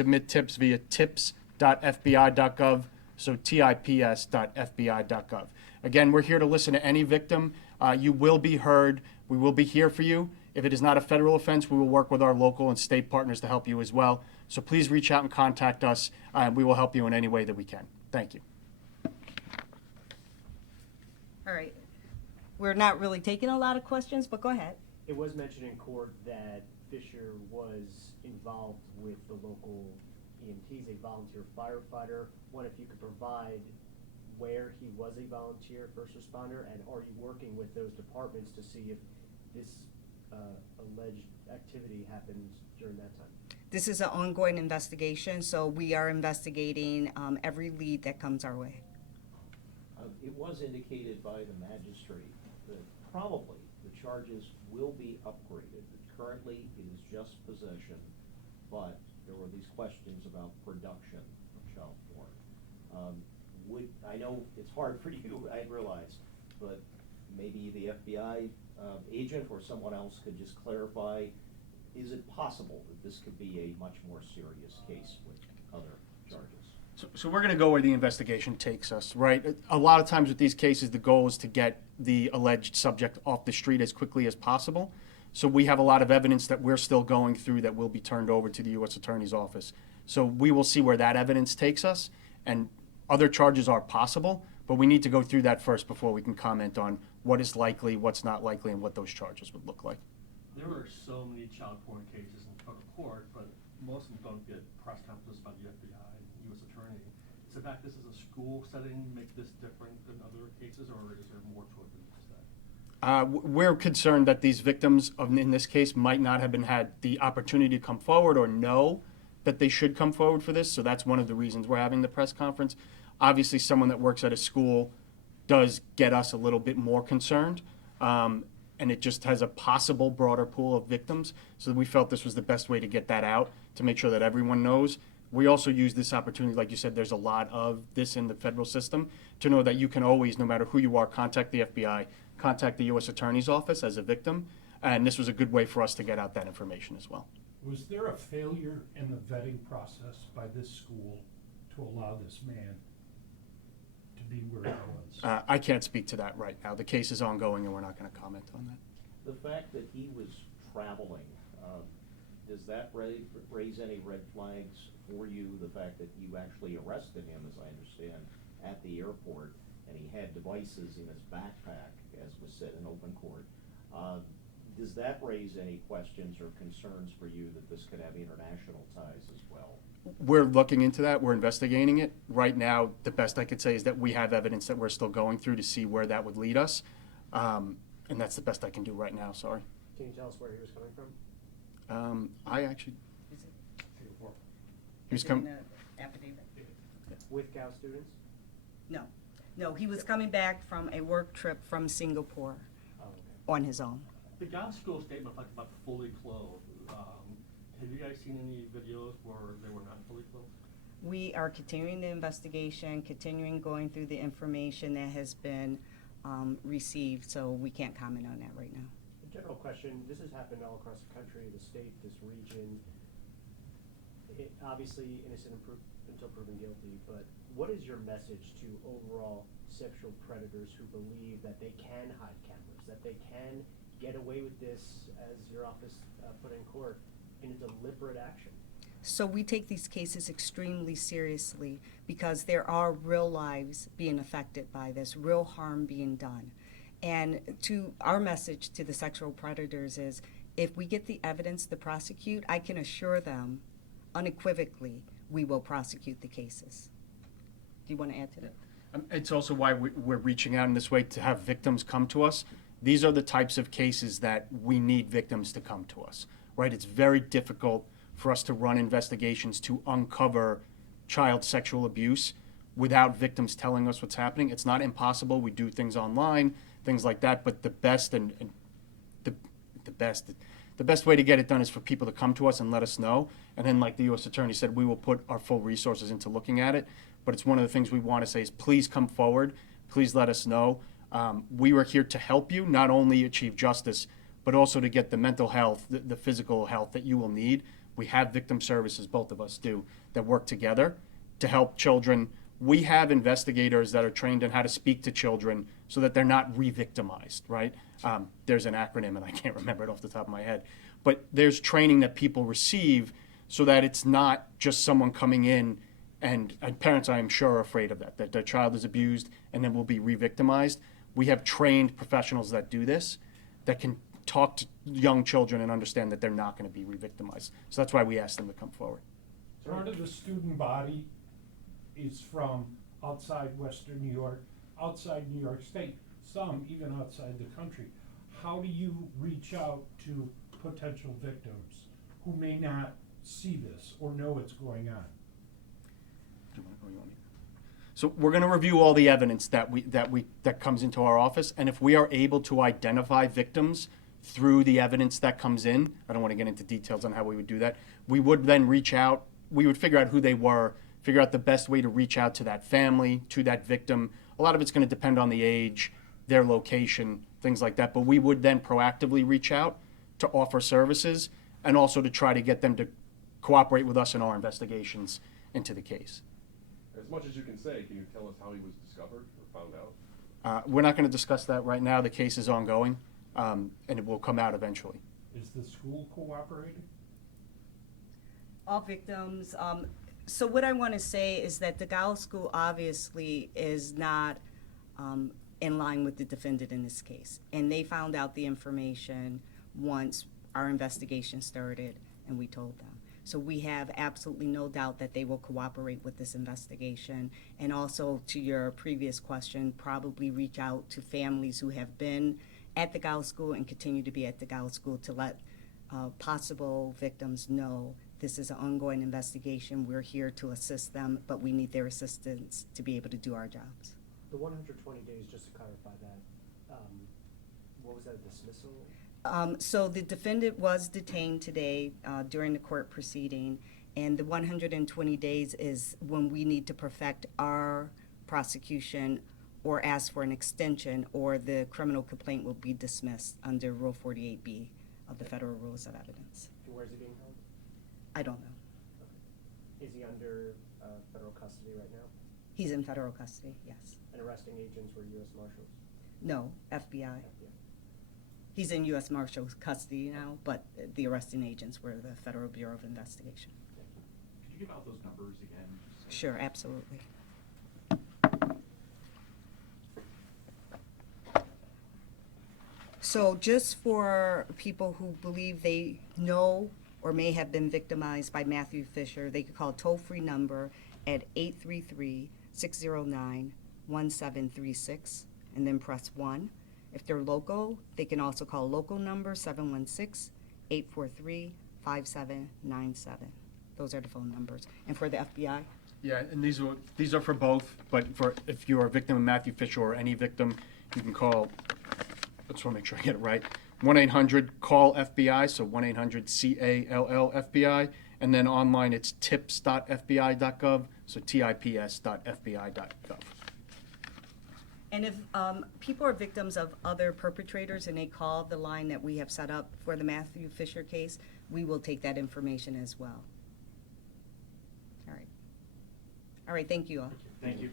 submit tips via tips.fbi.gov, so tips.fbi.gov. Again, we're here to listen to any victim. You will be heard. We will be here for you. If it is not a federal offense, we will work with our local and state partners to help you as well. So please reach out and contact us, and we will help you in any way that we can. Thank you. All right. We're not really taking a lot of questions, but go ahead. It was mentioned in court that Fisher was involved with the local EMTs, a volunteer firefighter. One, if you could provide where he was a volunteer first responder, and are you working with those departments to see if this alleged activity happened during that time? This is an ongoing investigation, so we are investigating every lead that comes our way. It was indicated by the magistrate that probably the charges will be upgraded. Currently, it is just possession, but there were these questions about production of child porn. I know it's hard for you, I realize, but maybe the FBI agent or someone else could just clarify, is it possible that this could be a much more serious case with other charges? So we're going to go where the investigation takes us, right? A lot of times with these cases, the goal is to get the alleged subject off the street as quickly as possible. So we have a lot of evidence that we're still going through that will be turned over to the U.S. Attorney's Office. So we will see where that evidence takes us, and other charges are possible, but we need to go through that first before we can comment on what is likely, what's not likely, and what those charges would look like. There are so many child porn cases in federal court, but most of them don't get press conferences by the FBI, U.S. Attorney. Is the fact this is a school setting make this different than other cases, or is there more to it than just that? We're concerned that these victims, in this case, might not have had the opportunity to come forward or know that they should come forward for this. So that's one of the reasons we're having the press conference. Obviously, someone that works at a school does get us a little bit more concerned. And it just has a possible broader pool of victims. So we felt this was the best way to get that out, to make sure that everyone knows. We also use this opportunity, like you said, there's a lot of this in the federal system, to know that you can always, no matter who you are, contact the FBI, contact the U.S. Attorney's Office as a victim. And this was a good way for us to get out that information as well. Was there a failure in the vetting process by this school to allow this man to be where he was? I can't speak to that right now. The case is ongoing, and we're not going to comment on that. The fact that he was traveling, does that raise any red flags for you? The fact that you actually arrested him, as I understand, at the airport, and he had devices in his backpack, as was said in open court. Does that raise any questions or concerns for you that this could have international ties as well? We're looking into that. We're investigating it. Right now, the best I could say is that we have evidence that we're still going through to see where that would lead us. And that's the best I can do right now, sorry. Can you tell us where he was coming from? I actually, Is it, he was is it in coming, the affidavit? With Gow students? No. No, he was coming back from a work trip from Singapore Oh, okay. on his own. The Gow School statement talked about fully clothed. Have you guys seen any videos where they were not fully clothed? We are continuing the investigation, continuing going through the information that has been received, so we can't comment on that right now. A general question, this has happened all across the country, the state, this region. Obviously innocent until proven guilty, but what is your message to overall sexual predators who believe that they can hide cameras, that they can get away with this, as your office put in court, in a deliberate action? So we take these cases extremely seriously because there are real lives being affected by this, real harm being done. And to our message to the sexual predators is, if we get the evidence to prosecute, I can assure them unequivocally we will prosecute the cases. Do you want to add to that? it's also why we're reaching out in this way to have victims come to us. These are the types of cases that we need victims to come to us, right? It's very difficult for us to run investigations to uncover child sexual abuse without victims telling us what's happening. It's not impossible. We do things online, things like that, but the best the best way to get it done is for people to come to us and let us know. And then, like the U.S. Attorney said, we will put our full resources into looking at it. But it's one of the things we want to say is please come forward. Please let us know. We are here to help you not only achieve justice, but also to get the mental health, the physical health that you will need We have victim services, both of us do, that work together to help children. We have investigators that are trained on how to speak to children so that they're not re-victimized, right? There's an acronym, and I can't remember it off the top of my head. But there's training that people receive so that it's not just someone coming in, and parents, I am sure, are afraid of that their child is abused and then will be re-victimized. We have trained professionals that do this, that can talk to young children and understand that they're not going to be re-victimized. So that's why we asked them to come forward. Part of the student body is from outside Western New York, outside New York State, some even outside the country. How do you reach out to potential victims who may not see this or know what's going on? So we're going to review all the evidence that comes into our office, and if we are able to identify victims through the evidence that comes in, I don't want to get into details on how we would do that, we would then reach out, we would figure out who they were, figure out the best way to reach out to that family, to that victim. A lot of it's going to depend on the age, their location, things like that, but we would then proactively reach out to offer services and also to try to get them to cooperate with us in our investigations into the case. As much as you can say, can you tell us how he was discovered or found out? We're not going to discuss that right now. The case is ongoing, and it will come out eventually. Is the school cooperating? All victims, so what I want to say is that the Gow School obviously is not in line with the defendant in this case. And they found out the information once our investigation started and we told them. So we have absolutely no doubt that they will cooperate with this investigation. And also, to your previous question, probably reach out to families who have been at the Gow School and continue to be at the Gow School to let possible victims know this is an ongoing investigation. We're here to assist them, but we need their assistance to be able to do our jobs. The 120 days, just to clarify that, what was that, a dismissal? So the defendant was detained today during the court proceeding, and the 120 days is when we need to perfect our prosecution or ask for an extension, or the criminal complaint will be dismissed under Rule 48B of the Federal Rules of Evidence. And where is he being held? I don't know. Is he under federal custody right now? He's in federal custody, yes. And arresting agents were U.S. Marshals? No, FBI. FBI. He's in U.S. Marshals custody now, but the arresting agents were the Federal Bureau of Investigation. Could you give out those numbers again? Sure, absolutely. So just for people who believe they know or may have been victimized by Matthew Fisher, they could call a toll-free number at 833-609-1736 and then press 1. If they're local, they can also call local number 716-843-5797. Those are the phone numbers. And for the FBI? Yeah, and these are for both, but if you're a victim of Matthew Fisher or any victim, you can call, I just want to make sure I get it right, 1-800-CALL-FBI, so 1-800-CALL-FBI, and then online it's tips.fbi.gov, so tips.fbi.gov. And if people are victims of other perpetrators and they call the line that we have set up for the Matthew Fisher case, we will take that information as well. All right. All right, thank you all. Thank you.